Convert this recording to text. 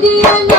的人。